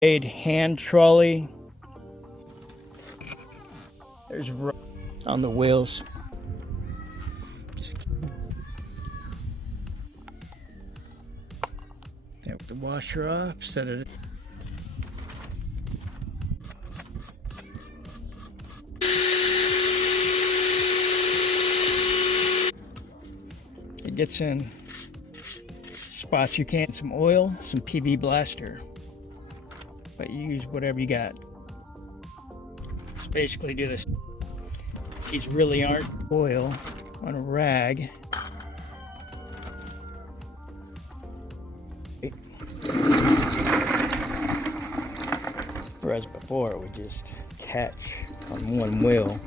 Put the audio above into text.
made hand trolley. There's on the wheels. Take the washer off, set it. It gets in spots you can't. Some oil, some PB blaster, but you use whatever you got. Just basically do this. These really aren't oil on a rag. Whereas before it would just catch on one wheel.